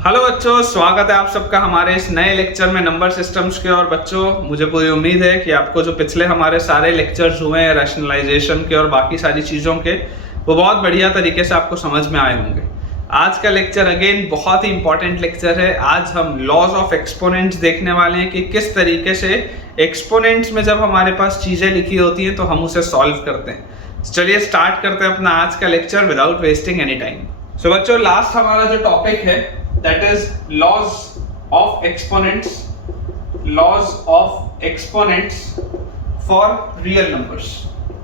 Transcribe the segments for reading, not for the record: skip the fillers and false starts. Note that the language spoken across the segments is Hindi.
हेलो बच्चों, स्वागत है आप सबका हमारे इस नए लेक्चर में नंबर सिस्टम्स के। और बच्चों, मुझे पूरी उम्मीद है कि आपको जो पिछले हमारे सारे लेक्चर्स हुए हैं रैशनलाइजेशन के और बाकी सारी चीज़ों के, वो बहुत बढ़िया तरीके से आपको समझ में आए होंगे। आज का लेक्चर अगेन बहुत ही इंपॉर्टेंट लेक्चर है। आज हम लॉज ऑफ एक्सपोनेंट्स देखने वाले हैं कि किस तरीके से एक्सपोनेंट्स में जब हमारे पास चीज़ें लिखी होती हैं तो हम उसे सॉल्व करते हैं। चलिए स्टार्ट करते हैं अपना आज का lecture without wasting any time. So बच्चों, लास्ट हमारा जो टॉपिक है that is laws of exponents for real numbers।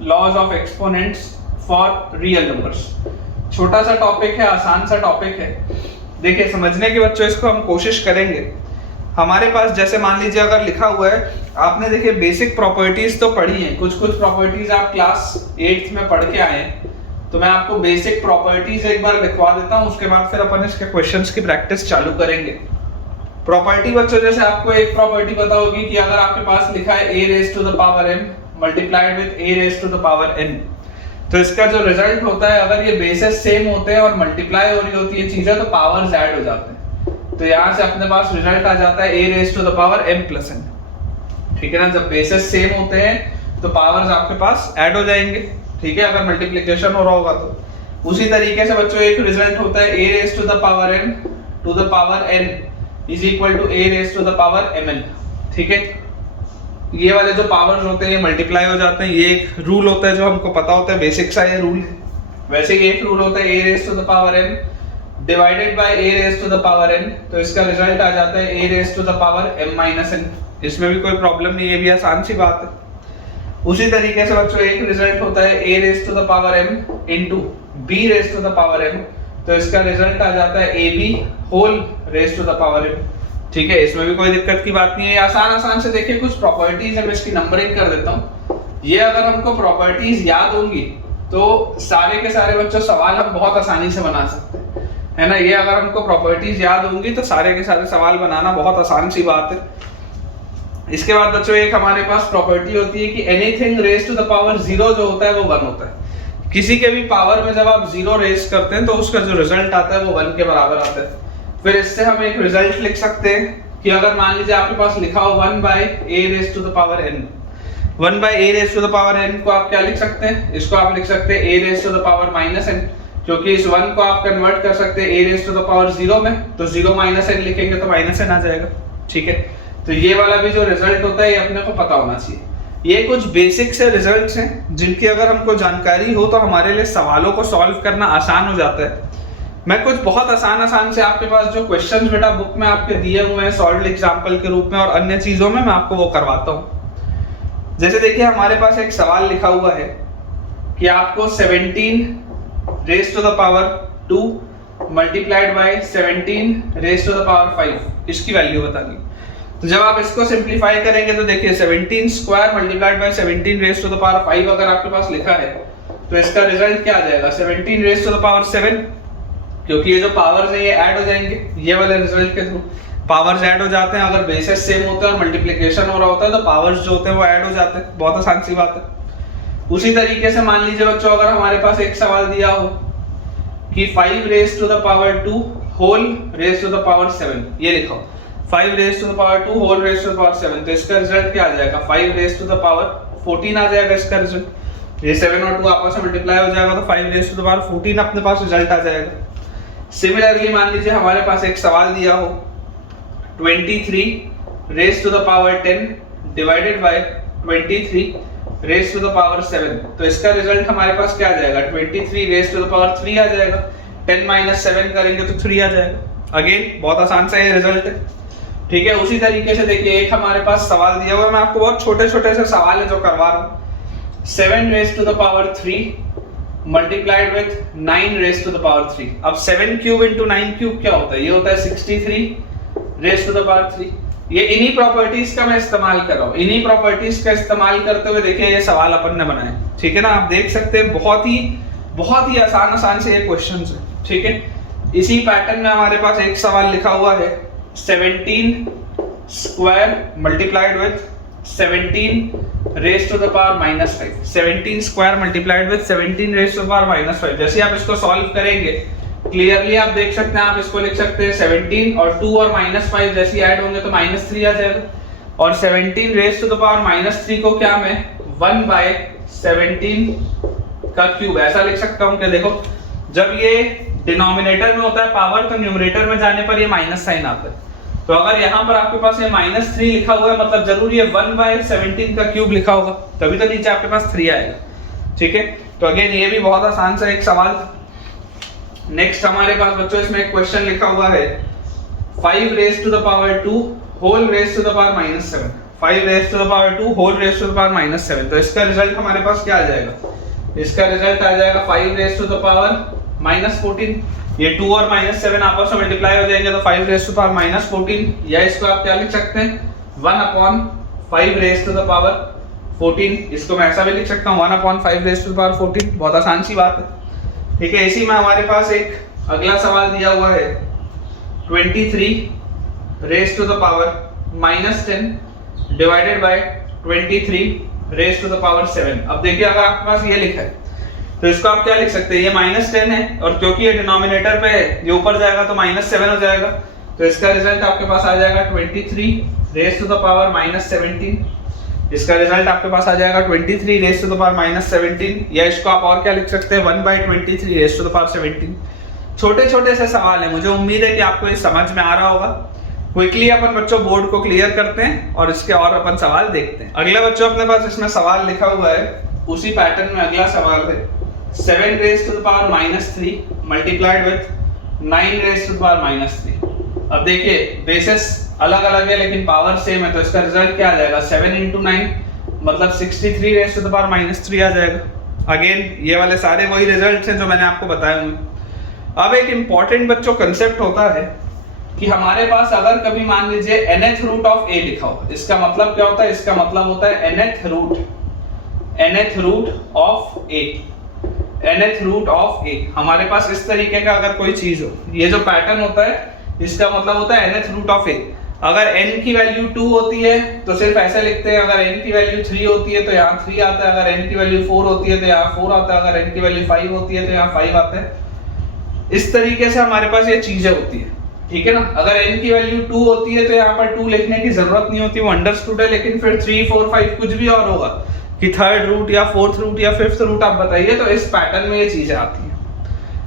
laws of exponents for real numbers छोटा सा टॉपिक है, आसान सा टॉपिक है। देखिए, समझने के बच्चों इसको हम कोशिश करेंगे। हमारे पास जैसे मान लीजिए अगर लिखा हुआ है, आपने देखिए बेसिक प्रॉपर्टीज तो पढ़ी हैं, कुछ प्रॉपर्टीज आप क्लास 8th में पढ़ के आए हैं, तो मैं आपको बेसिक प्रॉपर्टीज एक बार लिखवा देता हूं, उसके बाद फिर अपन इसके क्वेश्चंस की प्रैक्टिस चालू करेंगे। प्रॉपर्टी बच्चों, जैसे आपको एक प्रॉपर्टी पता होगी कि अगर आपके पास लिखा है a raised to the power m multiplied with a raised to the power n, तो इसका जो रिजल्ट होता है, अगर ये बेसेस सेम होते हैं और मल्टीप्लाई हो रही होती है चीजें, तो पावर्स ऐड हो जाते हैं। तो यहाँ से अपने पास रिजल्ट आ जाता है a raised to the power m plus n। ठीक है ना, जब बेसेस सेम होते हैं तो पावर्स आपके पास ऐड हो जाएंगे। ठीक है, अगर मल्टीप्लिकेशन हो रहा होगा तो। उसी तरीके से बच्चों एक रिजल्ट होता है a raised to the power n to the power n is equal to a raised to the power mn। ठीक है, ये वाले जो पावर्स होते हैं मल्टीप्लाई हो जाते हैं। ये एक रूल होता है जो हमको पता होता है, बेसिक सा ये रूल है। वैसे ही एक रूल होता है a raised to the power n divided by a raised to the power n, तो इसका रिजल्ट आ जाता है a raised to the power m minus n। इसमें भी कोई प्रॉब्लम नहीं, ये भी आसान सी बात है। उसी तरीके से बच्चों एक रिजल्ट होता है a raised to the power m into b raised to the power m, तो इसका रिजल्ट आ जाता है ab whole raised to the power m। ठीक है, इसमें भी कोई दिक्कत की बात नहीं है। आसान से देखिए, कुछ प्रॉपर्टीज है, मैं इसकी नंबरिंग कर देता हूँ। ये अगर हमको प्रॉपर्टीज याद होंगी तो सारे के सारे बच्चों सवाल हम बहुत आसानी से बना सकते हैं, है ना। ये अगर हमको प्रॉपर्टीज याद होंगी तो सारे के सारे सवाल बनाना बहुत आसान सी बात है। इसके बाद बच्चों एक हमारे पास प्रॉपर्टी होती है कि anything raise to the power 0 जो होता है वो 1 होता है। किसी के भी पावर में जब आप 0 रेज करते हैं तो उसका जो रिजल्ट आता है वो 1 के बराबर आता है। फिर इससे हम एक रिजल्ट लिख सकते हैं कि अगर मान लीजिए आपके पास लिखा हो 1 by a raised to the power n, 1 by a raised to the power n को आप क्या लिख सकते हैं? इसको आप लिख सकते हैं a raised to the power minus n, क्योंकि इस 1 को आप कन्वर्ट कर सकते हैं a raised to the power 0 में, तो 0 minus n लिखेंगे तो minus n आ जाएगा। ठीक है, तो ये वाला भी जो रिजल्ट होता है ये अपने को पता होना चाहिए। ये कुछ बेसिक से रिजल्ट्स हैं जिनकी अगर हमको जानकारी हो तो हमारे लिए सवालों को सॉल्व करना आसान हो जाता है। मैं कुछ बहुत आसान से आपके पास जो क्वेश्चंस बेटा बुक में आपके दिए हुए हैं सॉल्व्ड एग्जांपल के रूप में और अन्य चीजों में, मैं आपको वो करवाता हूँ। जैसे देखिए, हमारे पास एक सवाल लिखा हुआ है कि आपको 17 raise to the power 2 multiplied by 17 raise to the power 5 इसकी वैल्यू बतानी। तो जब आप इसको सिंपलीफाई करेंगे तो देखिए 17 square multiplied by 17 raise to the power 5 अगर आपके पास लिखा है तो इसका रिजल्ट क्या आ जाएगा? 17 रेज टू द पावर 7, क्योंकि ये जो पावर्स है ये ऐड हो जाएंगे। ये वाले रिजल्ट के थ्रू पावर्स ऐड हो जाते हैं। अगर बेसिस सेम होते हैं और मल्टीप्लिकेशन हो रहा होता है तो पावर्स जो होते हैं वो ऐड हो जाते हैं। बहुत आसान सी बात है। उसी तरीके से मान लीजिए बच्चों, अगर हमारे पास एक सवाल दिया हो कि 5 raise to the power 2 whole raise to the power 7, ये लिखो 5 raise to the power 2 whole raise to the power 7, तो इसका रिजल्ट क्या आ जाएगा? 5 रेज टू द पावर 14 आ जाएगा इसका रिजल्ट। ये 7 और 2 आपस में मल्टीप्लाई हो जाएगा तो 5 रेज टू द पावर 14 अपने पास रिजल्ट आ जाएगा। सिमिलरली मान लीजिए हमारे पास एक सवाल दिया हो 23 raise to the power 10 divided by 23 raise to the power 7, तो इसका रिजल्ट हमारे पास क्या आ जाएगा? 23 रेज टू द पावर 3 आ जाएगा। 10 माइनस 7 करेंगे तो 3 आ जाएगा। अगेन बहुत आसान सा ये रिजल्ट है। ठीक है, उसी तरीके से देखिए एक हमारे पास सवाल दिया हुआ है, मैं आपको बहुत छोटे से सवाल है जो करवा रहा हूँ। 7 raise to the power 3 multiplied with 9 raise to the power 3। अब 7 क्यूब इंटू 9 क्यूब क्या होता है? ये होता है 63 रेज टू द पावर 3। ये इन्हीं प्रॉपर्टीज का मैं इस्तेमाल कर रहा हूँ। इन्हीं प्रॉपर्टीज का इस्तेमाल करते हुए देखिए ये सवाल अपन ने बनाए। ठीक है ना, आप देख सकते हैं बहुत ही आसान से ये क्वेश्चन है। ठीक है, इसी पैटर्न में हमारे पास एक सवाल लिखा हुआ है 17 square multiplied with 17 raise to the power minus 5। 17 square multiplied with 17 raise to the power minus 5। जैसे आप इसको सॉल्व करेंगे क्लियरली आप देख सकते हैं, आप इसको लिख सकते हैं 17 और 2 और -5 जैसे ऐड होंगे तो -3 आ जाएगा, और 17 रेज़ टू द पावर -3 को क्या मैं 1/17 का क्यूब ऐसा लिख सकता हूं कि देखो जब ये डिनोमिनेटर में होता है पावर तो न्यूमरेटर में जाने पर ये माइनस साइन आता है। तो अगर यहाँ पर आपके पास ये -3 लिखा हुआ है मतलब जरूरी है 1/17 का क्यूब लिखा होगा, तभी तो नीचे आपके पास 3 आएगा। ठीक है, तो अगेन ये भी बहुत आसान सा एक सवाल। नेक्स्ट हमारे पास बच्चों इसमें एक क्वेश्चन लिखा हुआ है 5 raise to the power 2 whole raise to the power -7, 5 raise to the power 2 whole raise to the power -7। तो इसका रिजल्ट हमारे पास क्या आ जाएगा? इसका रिजल्ट आ जाएगा 5 रेज़ टू द पावर -14। ये 2 और -7 आपस में मल्टीप्लाई हो जाएंगे तो 5 रेज़ टू द पावर -14, या इसको आप क्या लिख सकते हैं 1/5 रेज़ टू द पावर 14। इसको मैं ऐसा भी लिख सकता हूँ 1/5 रेज़ टू द पावर 14। बहुत आसान सी बात है। ठीक है, इसी में हमारे पास एक अगला सवाल दिया हुआ है 23 raise to the power -10 divided by 23 raise to the power 7। अब देखिए अगर आपके पास ये लिखा है तो इसको आप क्या लिख सकते हैं, ये -10 है और क्योंकि ये डिनोमिनेटर पे है ये ऊपर जाएगा तो -7 हो जाएगा, तो इसका रिजल्ट आपके पास आ जाएगा 23 रेज़ टू द पावर -17। इसका रिजल्ट आपके पास आ जाएगा 23 रेज़ टू द पावर -17, या इसको आप और क्या लिख सकते हैं 1/23 रेज़ टू द पावर 17। छोटे छोटे से सवाल है, मुझे उम्मीद है कि आपको ये समझ में आ रहा होगा। क्विकली अपन बच्चों बोर्ड को क्लियर करते हैं और इसके और अपन सवाल देखते हैं। अगला बच्चों अपने पास इसमें सवाल लिखा हुआ है, उसी पैटर्न में अगला सवाल है 7 raise to the power -3 multiplied with 9 raise to the power -3। अब देखिए बेसिस अलग अलग है लेकिन पावर सेम है, तो इसका रिजल्ट क्या आ जाएगा 7 × 9 मतलब 63 रेज़ टू द पावर -3 आ जाएगा। अगेन ये वाले सारे वही रिजल्ट हैं जो मैंने आपको बताए हुए। अब एक इंपॉर्टेंट बच्चों कंसेप्ट होता है कि हमारे पास अगर कभी मान लीजिए nth रूट ऑफ a लिखा हो, इसका मतलब क्या होता है, इसका मतलब होता है nth root of a, nth root of a। हमारे पास इस तरीके का अगर कोई चीज हो, ये जो पैटर्न होता है इसका मतलब होता है nth रूट ऑफ a। अगर n की वैल्यू 2 होती है तो सिर्फ ऐसे लिखते हैं, अगर n की वैल्यू 3 होती है तो यहाँ 3 आता है, अगर n की वैल्यू 4 होती है तो यहाँ 4 आता है, अगर n की वैल्यू 5 होती है तो यहाँ 5 आता है। इस तरीके से हमारे पास ये चीजें होती है। ठीक है ना, अगर n की वैल्यू 2 होती है तो यहाँ पर 2 लिखने की जरूरत नहीं होती, वो अंडरस्टूड है। लेकिन फिर 3 4 5 कुछ भी और होगा कि थर्ड रूट या फोर्थ रूट या फिफ्थ रूट आप बताइए, तो इस पैटर्न में ये चीजें आती हैं।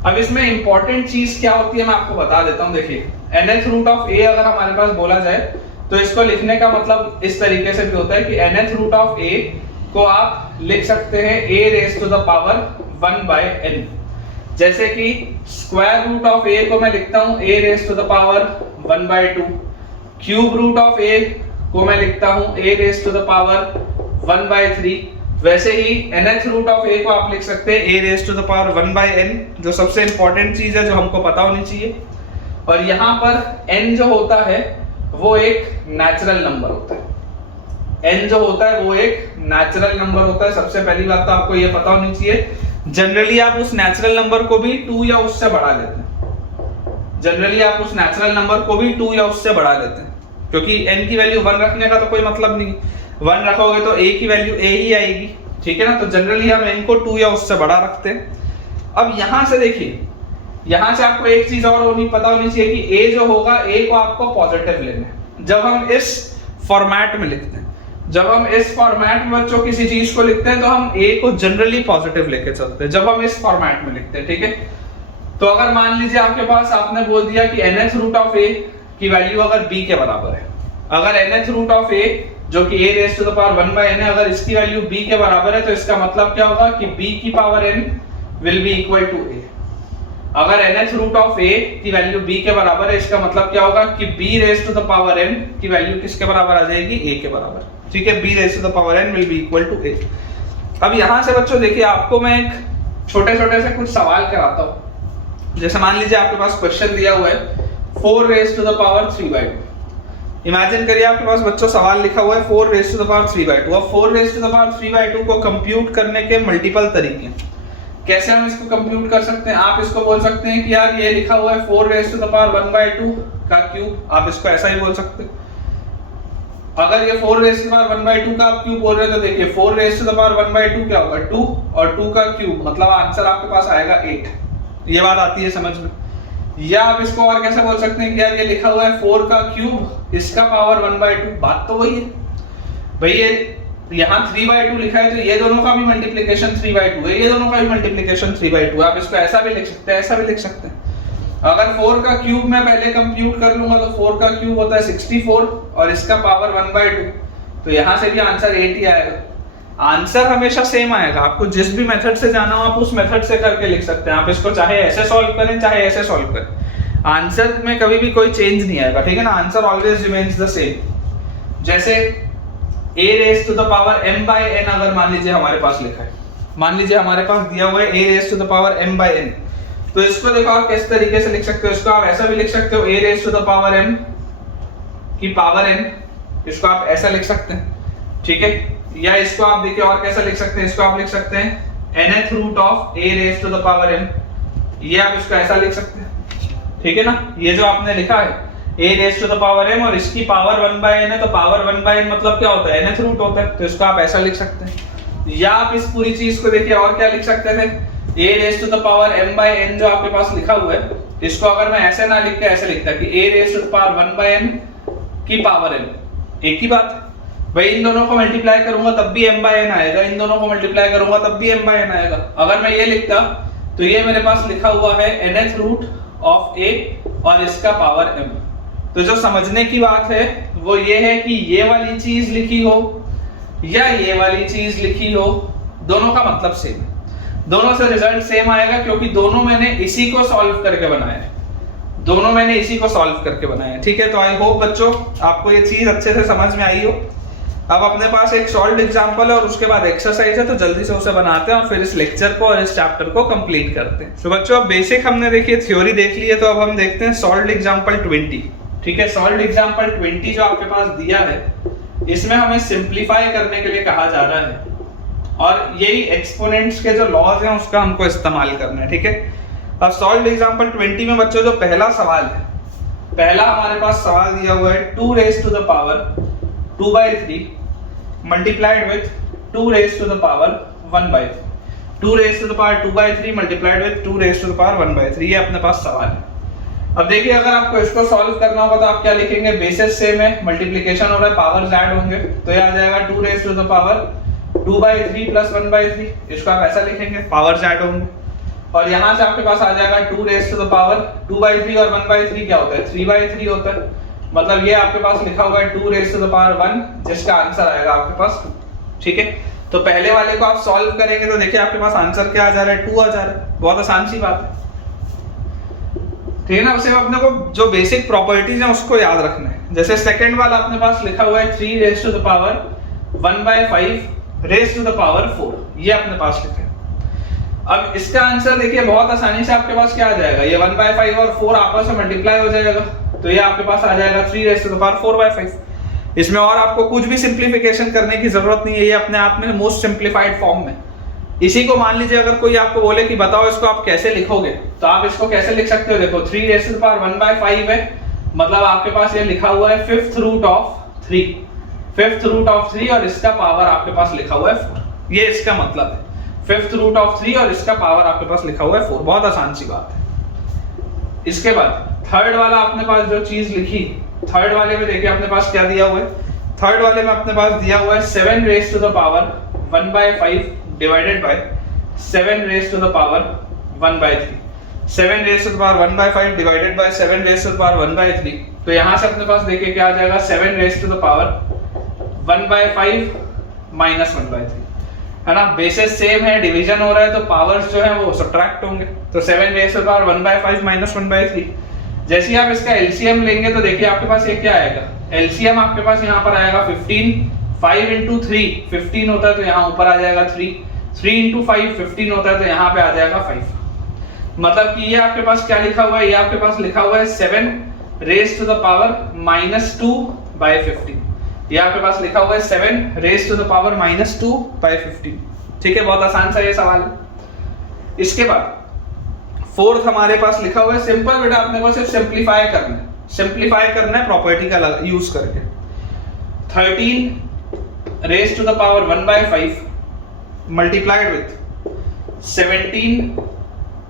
अब इसमें इंपॉर्टेंट चीज क्या होती है मैं आपको बता देता हूँ। देखिए nth रूट ऑफ a अगर हमारे पास बोला जाए तो इसको लिखने का मतलब इस तरीके से भी होता है कि nth रूट ऑफ a को आप लिख सकते हैं a raise to the power 1/n। जैसे कि स्क्वायर रूट ऑफ a को मैं लिखता हूं a raise to the power 1/2, cube root of a को मैं लिखता हूं a raise to the power 1/3। वैसे ही nth रूट ऑफ a को आप लिख सकते हैं a raise to the power 1/n, जो सबसे इंपॉर्टेंट चीज है जो हमको पता होनी चाहिए। और यहाँ पर n जो होता है वो एक नेचुरल नंबर होता है। n जो होता है वो एक नेचुरल नंबर होता है। सबसे पहली बात तो आपको ये पता होनी चाहिए, जनरली आप उस नेचुरल नंबर को भी 2 या उससे बढ़ा लेते हैं। जनरली आप उस नेचुरल नंबर को भी 2 या उससे बढ़ा लेते हैं, क्योंकि n की वैल्यू 1 रखने का तो कोई मतलब नहीं। 1 रखोगे तो a की वैल्यू a ही आएगी। ठीक है ना, तो जनरली हम n को 2 या उससे बड़ा रखते हैं। अब यहां से देखिए, यहां से आपको एक चीज और पता होनी चाहिए कि a जो होगा a को आपको पॉजिटिव लेना है। जब हम इस फॉर्मेट में लिखते हैं, जब हम इस फॉर्मेट में बच्चों किसी चीज को लिखते हैं तो हम a को जनरली पॉजिटिव लेके चलते हैं। जब हम इस फॉर्मेट में लिखते हैं, ठीक है, तो अगर मान लीजिए आपके पास आपने बोल दिया कि nth रूट ऑफ a की वैल्यू अगर b के बराबर है, अगर nth रूट ऑफ a जो कि a raise to the power 1/n है, अगर इसकी वैल्यू b के बराबर है तो इसका मतलब क्या होगा कि b की power n will be equal to a। अगर nth रूट ऑफ a की वैल्यू b के बराबर है, इसका मतलब क्या होगा कि b raise to the power n की वैल्यू किसके बराबर आ जाएगी, a के बराबर। ठीक है, b raise to the power n will be equal to a। अब यहां से बच्चों देखिए, आपको मैं एक छोटे-छोटे से कुछ सवाल कराता हूं। जैसे मान लीजिए आपके पास क्वेश्चन दिया हुआ है 4 raise to the power 3/2। Imagine करिए आपके पास बच्चों सवाल लिखा हुआ है 4 रेज़ टू द पावर 3/2। अब 4 रेज़ टू द पावर 3/2 को कंप्यूट करने के मल्टीपल तरीके हैं। कैसे हम इसको कंप्यूट कर सकते हैं? आप इसको बोल सकते हैं कि यार ये लिखा हुआ है 4 रेज़ टू द पावर 1/2 का क्यूब, आप इसको ऐसा ही बोल सकते हैं। अगर ये 4 रेज़ टू द पावर 1/2 का आप क्यूब बोल रहे हो तो देखिए 4 रेज़ टू द पावर 1/2 क्या होगा, 2, और 2 का क्यूब मतलब आंसर आपके पास आएगा 8। ये बात आती है समझ में? या आप इसको और कैसे बोल सकते हैं कि यार ये लिखा हुआ है 4 का क्यूब इसका पावर 1/2, बात तो वही है भाई। ये यहाँ 3/2 लिखा है तो ये दोनों का भी मल्टीप्लिकेशन 3/2 है, ये दोनों का भी मल्टीप्लिकेशन 3/2 है। आप इसको ऐसा भी लिख सकते हैं, ऐसा भी लिख सकते हैं। अगर 4 का क्यूब मैं पहले कंप्यूट कर लूंगा तो 4 का क्यूब होता है 64 और इसका पावर 1/2, तो यहाँ से भी आंसर 8 ही आएगा। आंसर हमेशा सेम आएगा, आपको जिस भी मेथड से जाना हो आप उस मेथड से करके लिख सकते हैं। आप इसको चाहे ऐसे सॉल्व करें चाहे ऐसे सॉल्व करें, आंसर में कभी भी कोई चेंज नहीं आएगा, ठीक है ना। Answer always remains the same. जैसे a raise to the power m/n अगर मान लीजिए हमारे पास लिखा है, मान लीजिए हमारे पास दिया हुआ है a raise to the power m/n, तो इसको देखो आप किस तरीके से लिख सकते हो। इसको आप ऐसा भी लिख सकते हो a raise to the power m की पावर n, इसको आप ऐसा लिख सकते हैं, ठीक है। या इसको आप देखिए और कैसा लिख सकते हैं, इसको आप लिख सकते हैं nth root of a raise to the power m, ये आप इसको ऐसा लिख सकते हैं, ठीक है ना। ये जो आपने लिखा है a raise to the power m और इसकी पावर 1/n है, तो पावर 1/n मतलब क्या होता है, nth रूट होता है, तो इसको आप ऐसा लिख सकते हैं। या आप इस पूरी चीज को देखिए और क्या लिख सकते थे, a raise to the power m/n जो आपके पास लिखा हुआ है, इसको अगर मैं ऐसे ना लिख के ऐसे लिखता कि a raise to the power 1/n की पावर n, एक ही बात भाई। इन दोनों को मल्टीप्लाई करूंगा तब भी m/n आएगा, इन दोनों को मल्टीप्लाई करूंगा तब भी m/n आएगा। अगर मैं ये लिखता तो ये मेरे पास लिखा हुआ है nth रूट ऑफ a और इसका पावर m। तो जो समझने की बात है वो ये है कि ये वाली चीज लिखी हो या ये वाली चीज लिखी हो, दोनों का मतलब सेम है, दोनों से रिजल्ट सेम आएगा, क्योंकि दोनों मैंने इसी को सॉल्व करके बनाया है, दोनों मैंने इसी को सॉल्व करके बनाया है, ठीक है। तो आई होप बच्चों आपको ये चीज अच्छे से समझ में आई हो। अब अपने पास एक सॉल्व्ड एग्जांपल है और उसके बाद एक्सरसाइज है, तो जल्दी से उसे बनाते हैं और फिर इस लेक्चर को और इस चैप्टर को कंप्लीट करते हैं। तो बच्चों अब बेसिक हमने देखिए थ्योरी देख ली है, तो अब हम देखते हैं सॉल्व्ड एग्जांपल 20, ठीक है। सॉल्व्ड एग्जांपल 20 जो आपके पास दिया है, इसमें हमें सिंप्लीफाई करने के लिए कहा जा रहा है और यही एक्सपोनेंट्स के जो लॉज हैं उसका हमको इस्तेमाल करना है, ठीक है। अब सॉल्व्ड एग्जांपल 20 में बच्चों जो पहला सवाल है, पहला हमारे पास सवाल दिया हुआ है 2 raise to the power 2/3 multiplied with 2 raise to the power 1/3, 2 raise to the power 2/3 multiplied with 2 raise to the power 1/3, ये अपने पास सवाल है। अब देखिए अगर आपको इसको सॉल्व करना होगा तो आप क्या लिखेंगे, बेसिस सेम है, मल्टीप्लिकेशन हो रहा है, पावर्स ऐड होंगे, तो ये आ जाएगा 2 raise to the power 2/3 plus 1/3, इसको आप ऐसा लिखेंगे, पावर्स ऐड होंगे। और यहाँ से आपके पास आ जाएगा 2 रेज़ टू द पावर 2/3 और 1/3 क्या होता है, 3/3 होता है, मतलब ये आपके पास लिखा हुआ है 2 रेज़ टू द पावर 1, जिसका आंसर आएगा आपके पास 2, ठीक है। तो पहले वाले को आप सॉल्व करेंगे तो देखिए आपके पास आंसर क्या आ जा रहा है, 2 आ जा रहा है, बहुत आसान सी बात है, ठीक है ना। उसे अपने को जो बेसिक प्रॉपर्टीज हैं उसको याद रखना है। जैसे सेकंड वाला अपने पास लिखा हुआ है 3 raise to the power 1/5 raise to the power 4, ये अपने पास लिखा है। अब इसका आंसर देखिए बहुत आसानी से आपके पास क्या आ जाएगा, ये 1/5 और 4 आपस में मल्टीप्लाई हो जाएगा, तो ये आपके पास आ जाएगा 3 रेज़ टू द पावर 4/5। इसमें और आपको कुछ भी सिंप्लीफिकेशन करने की जरूरत नहीं है, ये अपने आप में मोस्ट सिंप्लीफाइड फॉर्म में। इसी को मान लीजिए अगर कोई आपको बोले कि बताओ इसको आप कैसे लिखोगे, तो आप इसको कैसे लिख सकते हो, देखो 3 रेज़ टू द पावर 1/5 है, मतलब आपके पास ये लिखा हुआ है 5th root of 3, 5th root of 3 और इसका पावर आपके पास लिखा हुआ है 4, ये इसका मतलब है 5th रूट ऑफ 3 और इसका पावर आपके पास लिखा हुआ है 4, बहुत आसान सी बात है। इसके बाद थर्ड वाला अपने पास जो चीज लिखी, थर्ड वाले में देखिए अपने पास क्या दिया हुआ है, थर्ड वाले में अपने पास दिया हुआ है 7 raise to the power 1/5 divided by 7 raise to the power 1/3, 7 raise to the power 1/5 divided by 7 raise to the power 1/3, तो यहाँ से अपने पास देखिए क्या आ जाएगा, 7 raise to the power 1/5 minus 1/3, है ना। बेसिस सेम है, डिवीजन हो रहा है, तो पावर्स जो है वो सब्ट्रैक्ट होंगे, तो 7 raise to the power 1/5 minus 1/3। जैसे ही आप इसका एलसीएम लेंगे तो देखिए आपके पास ये क्या आएगा, एलसीएम आपके पास यहाँ पर आएगा 15, 5 into 3 15 होता है तो यहाँ ऊपर आ जाएगा 3, 3 into 5 15 होता है तो यहाँ पे आ जाएगा 5। मतलब कि ये आपके पास क्या लिखा हुआ है, ये आपके पास लिखा हुआ है 7 रेज़ टू द पावर -2/15, ये आपके पास लिखा हुआ है 7 रेज़ टू द पावर -2/15, ठीक है। बहुत आसान सा ये सवाल है। इसके बाद फोर्थ हमारे पास लिखा हुआ है, सिंपल बेटा अपने को सिर्फ सिंप्लीफाई करना है, सिंप्लीफाई करना है प्रॉपर्टी का यूज करके। 13 raise to the power 1/5 multiplied with 17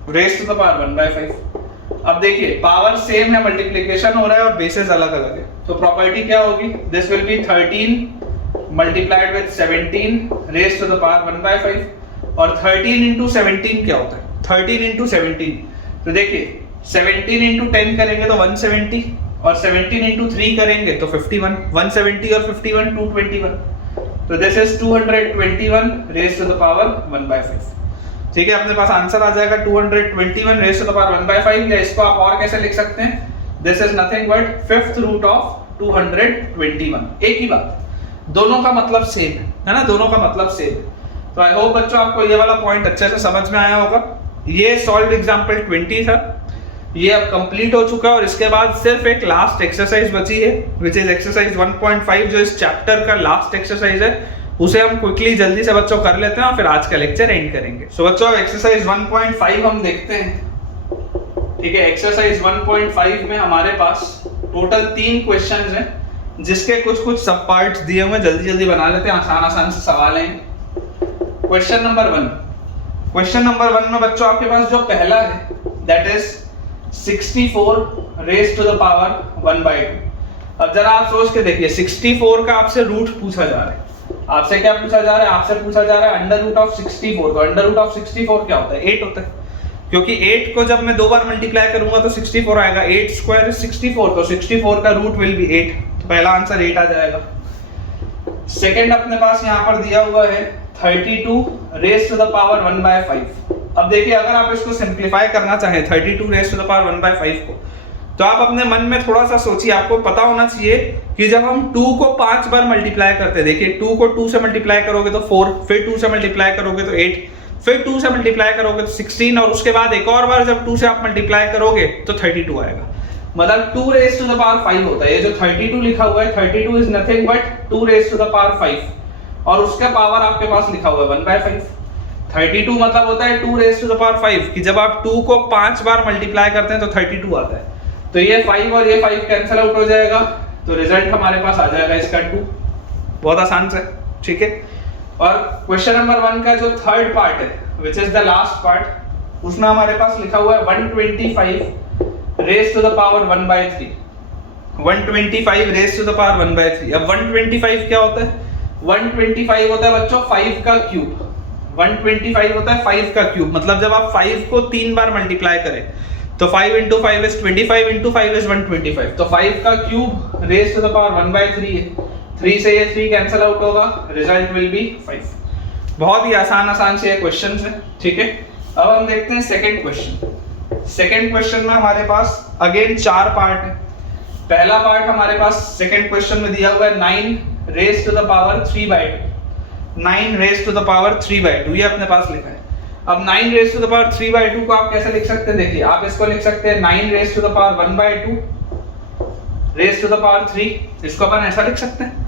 raise to the power 1/5, अब देखिए पावर सेम है, मल्टीप्लिकेशन हो रहा है और बेसेस अलग अलग है, तो प्रॉपर्टी क्या होगी, this will be 13 multiplied with 17 raise to the power 1/5 और 13 इंटू 17 क्या होता है, 13 इंटू 17, तो देखिए 17 इंटू 10 करेंगे तो 170 और 17 इंटू 3 करेंगे तो 51, 170 और 51 221, तो this is 221 raise to the power 1/5। ठीक है, अपने पास आंसर आ जाएगा 221 रेज टू द पावर 1/5, या इसको आप और कैसे लिख सकते हैं, this is nothing but fifth root of 221। एक ही बात, दोनों का मतलब सेम है ना, दोनों का मतलब सेम है। तो आई होप बच्चों आपको ये वाला पॉइंट अच्छे से समझ में आया होगा। ये सॉल्व एग्जांपल 20 था, ये अब कंप्लीट हो चुका है और इसके बाद सिर्फ एक लास्ट एक्सरसाइज बची है विच इज एक्सरसाइज 1.5, जो इस चैप्टर का लास्ट एक्सरसाइज है, उसे हम क्विकली जल्दी से बच्चों कर लेते हैं और फिर आज का लेक्चर एंड करेंगे। सो बच्चों एक्सरसाइज 1.5 हम देखते हैं। ठीक है, एक्सरसाइज 1.5 में हमारे पास टोटल 3 क्वेश्चंस हैं जिसके कुछ सब पार्ट्स दिए हुए, जल्दी जल्दी बना लेते हैं, आसान से सवाल हैं। क्वेश्चन नंबर 1 में बच्चों आपके पास जो पहला है that is 64 raise to the power 1/2। अब जरा आप सोच के देखिए, 64 का आपसे रूट पूछा जा रहा है, आपसे क्या पूछा जा रहा है, आपसे पूछा जा रहा है अंडर रूट ऑफ 64, तो अंडर रूट ऑफ 64 क्या होता है, 8 होता है, क्योंकि 8 को जब मैं 2 बार मल्टीप्लाई करूंगा तो 64 आएगा, 8 स्क्वायर इज 64, तो 64 का रूट विल बी 8, तो पहला आंसर 8 आ जाएगा। सेकंड अपने पास यहाँ पर दिया हुआ है 32 रेज टू द पावर 1/5। अब देखिए अगर आप इसको सिंप्लीफाई करना चाहें 32 रेज टू द पावर 1/5 को, तो आप अपने मन में थोड़ा सा सोचिए, आपको पता होना चाहिए कि जब हम 2 को 5 बार मल्टीप्लाई करते हैं, देखिए 2 को 2 से मल्टीप्लाई करोगे तो 4, फिर 2 से मल्टीप्लाई करोगे तो 8, फिर 2 से मल्टीप्लाई करोगे तो 16 और उसके बाद एक और बार जब 2 से आप मल्टीप्लाई करोगे तो 32 आएगा, मतलब 2 रेज टू द पावर 5 होता है। ये जो 32 लिखा हुआ है 32 is nothing but 2 raise to the power 5 और उसका पावर आपके पास लिखा हुआ है 1/5। 32 मतलब होता है 2 रेज टू द पावर 5 कि जब आप 2 को 5 बार मल्टीप्लाई करते हैं तो 32 आता है, तो ये 5 और ये 5 कैंसिल आउट हो जाएगा, तो रिजल्ट हमारे पास आ जाएगा इसका 2। बहुत आसान से, ठीक है। और क्वेश्चन नंबर 1 का जो थर्ड पार्ट है which is the last part, उसमें हमारे पास लिखा हुआ है 125 raise to the power 1/3, 125 raise to the power 1/3। अब 125 क्या होता है, 125 होता है बच्चों 5 का क्यूब, 125 होता है 5 का क्यूब, मतलब जब आप 5 को 3 बार मल्टीप्लाई करें तो 5 into 5 is 25 into 5 is 125, तो 5 का cube raise to the power 1/3 है, 3 से ये 3 कैंसिल आउट होगा, रिजल्ट विल बी 5। बहुत ही आसान से क्वेश्चंस है, ठीक है। अब हम देखते हैं सेकंड क्वेश्चन। सेकंड क्वेश्चन में हमारे पास अगेन 4 पार्ट है। पहला पार्ट हमारे पास सेकंड क्वेश्चन में दिया हुआ है 9 raise to the power 3/2, 9 raise to the power 3/2 ये अपने पास लिखा है। अब 9 रेज टू द पावर 3/2 को आप कैसे लिख सकते हैं, देखिए आप इसको लिख सकते हैं 9 raise to the power 1/2 raise to the power 3, इसको अपन ऐसा लिख सकते हैं।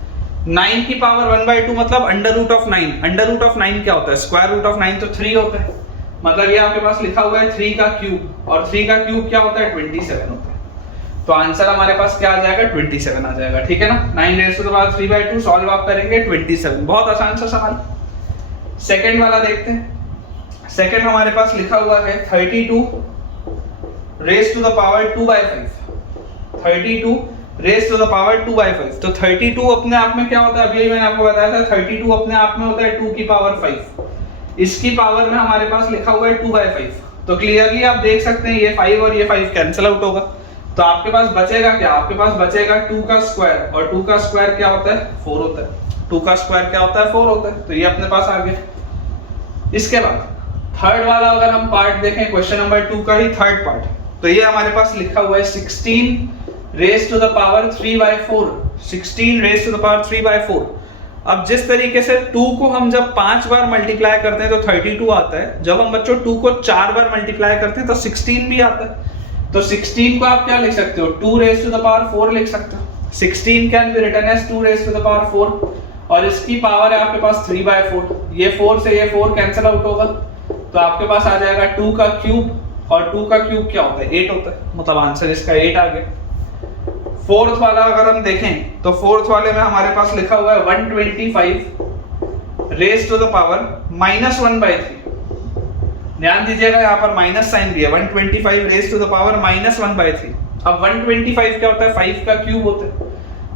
9 की पावर 1/2 मतलब under root of 9, under root of 9 क्या होता है, स्क्वायर रूट ऑफ 9 तो 3 होता है, मतलब ये आपके पास लिखा हुआ है 3 का क्यूब, और 3 का क्यूब क्या होता है 27 होता है, तो आंसर हमारे पास क्या आ जाएगा 27 आ जाएगा, ठीक है ना। 9 raise to the power 3/2 solve आप करेंगे 27, बहुत आसान सा सवाल। सेकंड वाला देखते हैं। सेकंड हमारे पास लिखा हुआ है 32 raise to the power 2/5, 32 raise to the power 2/5, तो 32 अपने आप में क्या होता है, अभी मैंने आपको बताया था 32 अपने आप में होता है 2 की पावर 5, इसकी पावर में हमारे पास लिखा हुआ है 2/5, तो क्लियरली आप देख सकते हैं ये 5 और ये 5 कैंसिल आउट होगा, तो आपके पास बचेगा क्या, आपके पास बचेगा 2 का स्क्वायर, और 2 का स्क्वायर क्या होता है 4 होता है, 2 का स्क्वायर क्या होता है 4 होता है, तो ये अपने पास आ गया। इसके बाद थर्ड वाला अगर हम पार्ट देखें क्वेश्चन नंबर 2 का ही थर्ड पार्ट, तो ये हमारे पास लिखा हुआ है 16 raise to the power 3/4, 16 raise to the power 3/4। अब जिस तरीके से 2 को हम जब 5 बार मल्टीप्लाई करते हैं तो 32 आता है, जब हम बच्चों 2 को 4 बार मल्टीप्लाई करते हैं तो 16 भी आता है, तो 16 को आप क्या लिख सकते हो 2 रेज टू द पावर 4 लिख सकते हो, 16 can be written as 2 raise to the power 4, और इसकी पावर है आपके पास 3/4, ये 4 से ये 4 कैंसिल आउट होगा, तो आपके पास आ जाएगा 2 का क्यूब, और 2 का क्यूब क्या होता है 8 होता है, मतलब आंसर इसका 8 आ गया। फोर्थ वाला अगर हम देखें तो फोर्थ वाले में हमारे पास लिखा हुआ है 125 रेज टू द पावर -1/3, ध्यान दीजिएगा यहाँ पर माइनस साइन दिया, 125 रेज टू द पावर -1/3। अब 125 क्या होता है, 5 का क्यूब होता है,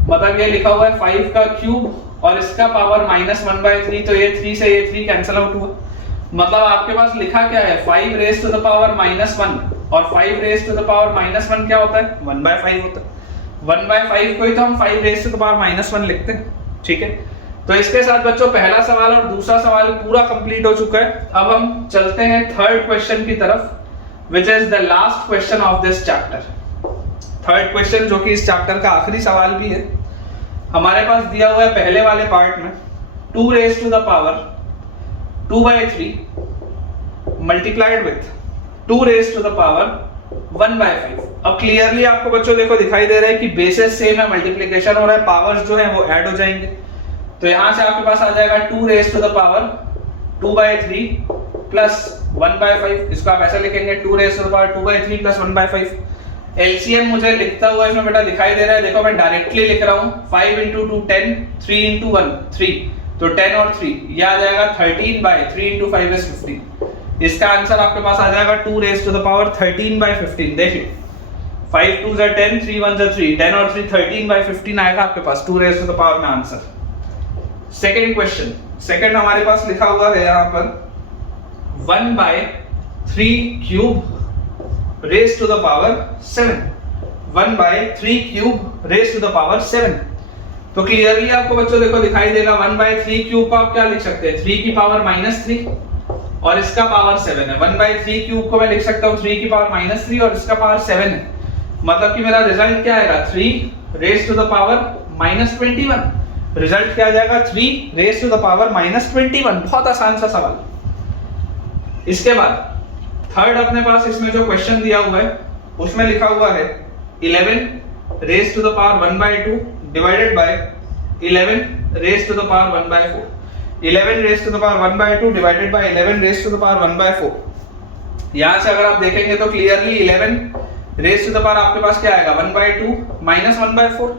मतलब ये लिखा हुआ है 5 का क्यूब और इसका पावर -1/3, तो ये 3 से ये 3 कैंसिल आउट हुआ। मतलब आपके पास लिखा क्या है, 5 रेज टू द पावर -1, और 5 रेज टू द पावर -1 क्या होता है, 1/5 होता है। 1/5 को ही तो हम 5 रेज टू द पावर -1 लिखते हैं, ठीक है। तो इसके साथ बच्चों पहला सवाल और दूसरा सवाल पूरा कंप्लीट हो चुका है। अब हम चलते हैं थर्ड क्वेश्चन की तरफ, विच is the last question of this chapter. Third question जो कि इस चैप्टर का आखिरी सवाल भी है, हमारे पास दिया हुआ है पहले वाले पार्ट में 2 raise to the power 2/3 multiplied with 2 raise to the power 1/5। अब क्लियरली आपको बच्चों देखो दिखाई दे रहा है कि बेसिस सेम है, मल्टीप्लिकेशन हो रहा है, पावर्स जो है वो ऐड हो जाएंगे। तो यहां से आपके पास आ जाएगा 2 raise to the power 2/3 plus 1/5। इसको आप ऐसा लिखेंगे 2 raise to the power 2/3 plus 1/5। LCM मुझे लिखता हुआ इसमें बेटा दिखाई दे रहा है, देखो मैं डायरेक्टली लिख रहा हूं, 5 × 2 10, 3 × 1 3, तो 10 और 3 ये आ जाएगा 13/3 × 5 is 15। इसका आंसर आपके पास आ जाएगा 2 रेज टू द पावर 13/15। देखिए 5 2 are 10, 3 1 are 3, 10 और 3 13/15 आएगा आपके पास 2 रेज टू द पावर में आंसर। सेकेंड क्वेश्चन, सेकेंड हमारे पास लिखा हुआ है यहाँ पर 1/3 cube raise to the power 7, 1/3 cube raise to the power 7। तो क्लियरली आपको बच्चों देखो दिखाई देगा 1/3 क्यूब को आप क्या लिख सकते हैं, 3 की पावर -3 और इसका पावर 7 है। 1/3 क्यूब को मैं लिख सकता हूँ 3 की पावर -3 और इसका पावर 7 है, मतलब कि मेरा रिजल्ट क्या आएगा, 3 raise to the power -21। Result क्या आ जाएगा, 3 रेज टू द पावर -21। बहुत आसान सा सवाल। इसके बाद थर्ड अपने पास इसमें जो क्वेश्चन दिया हुआ है उसमें लिखा हुआ है 11 raise to the power 1/2 divided by 11 raise to the power 1/4। 11 raise to the power 1/2 divided by 11 raise to the power 1/4। यहां से अगर आप देखेंगे तो clearly 11 raise to the power आपके पास क्या आएगा, 1/2 माइनस 1/4।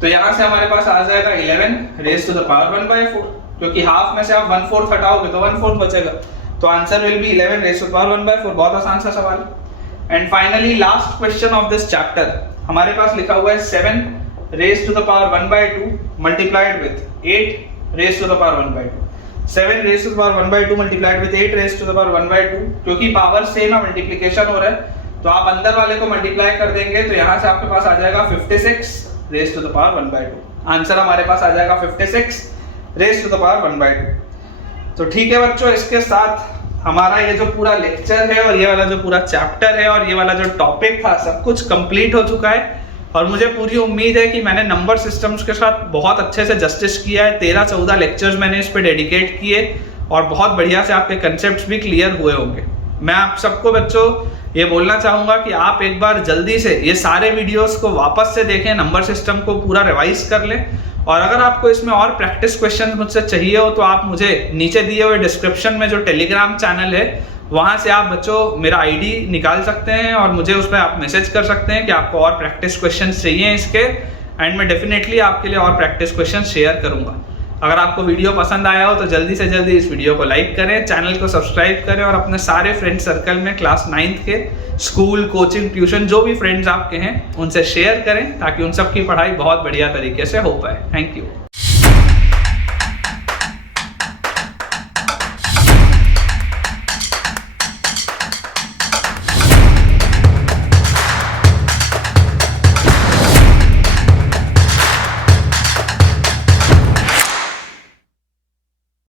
तो यहां से हमारे पास आ जाएगा 11 रेज टू द पावर 1/4, क्योंकि हाफ में से आप 1/4 हटाओगे तो 1/4 बचेगा। तो answer will be 11 raise to the power 1/4। बहुत आसान सा सवाल। And finally last question of this chapter, हमारे पास लिखा हुआ है 7 raise to the power 1/2 multiplied with 8 raise to the power 1/2। 7 raise to the power 1/2 multiplied with 8 raise to the power 1/2, क्योंकि पावर सेम है, मल्टीप्लिकेशन हो रहा है, तो आप अंदर वाले को मल्टीप्लाई कर देंगे तो यहां से आपके पास आ जाएगा 56 raise to the power 1/2। Answer हमारे पास आ जाएगा 56 रेज टू द पावर 1/2। तो ठीक है बच्चों, इसके साथ हमारा ये जो पूरा लेक्चर है और ये वाला जो पूरा चैप्टर है और ये वाला जो टॉपिक था सब कुछ कंप्लीट हो चुका है। और मुझे पूरी उम्मीद है कि मैंने नंबर सिस्टम्स के साथ बहुत अच्छे से जस्टिस किया है। 13-14 लेक्चर्स मैंने इस पे डेडिकेट किए और बहुत बढ़िया से आपके कंसेप्ट्स भी क्लियर हुए होंगे। मैं आप सबको बच्चों ये बोलना चाहूँगा कि आप एक बार जल्दी से ये सारे वीडियोस को वापस से देखें, नंबर सिस्टम को पूरा रिवाइज कर लें। और अगर आपको इसमें और प्रैक्टिस क्वेश्चन मुझसे चाहिए हो तो आप मुझे नीचे दिए हुए डिस्क्रिप्शन में जो टेलीग्राम चैनल है वहाँ से आप बच्चों मेरा आईडी निकाल सकते हैं और मुझे उस पर आप मैसेज कर सकते हैं कि आपको और प्रैक्टिस क्वेश्चन चाहिए इसके, एंड मैं डेफिनेटली आपके लिए और प्रैक्टिस क्वेश्चन शेयर करूँगा। अगर आपको वीडियो पसंद आया हो तो जल्दी से जल्दी इस वीडियो को लाइक करें, चैनल को सब्सक्राइब करें और अपने सारे फ्रेंड सर्कल में क्लास 9th के स्कूल, कोचिंग, ट्यूशन जो भी फ्रेंड्स आपके हैं उनसे शेयर करें ताकि उन सब की पढ़ाई बहुत बढ़िया तरीके से हो पाए। Thank you.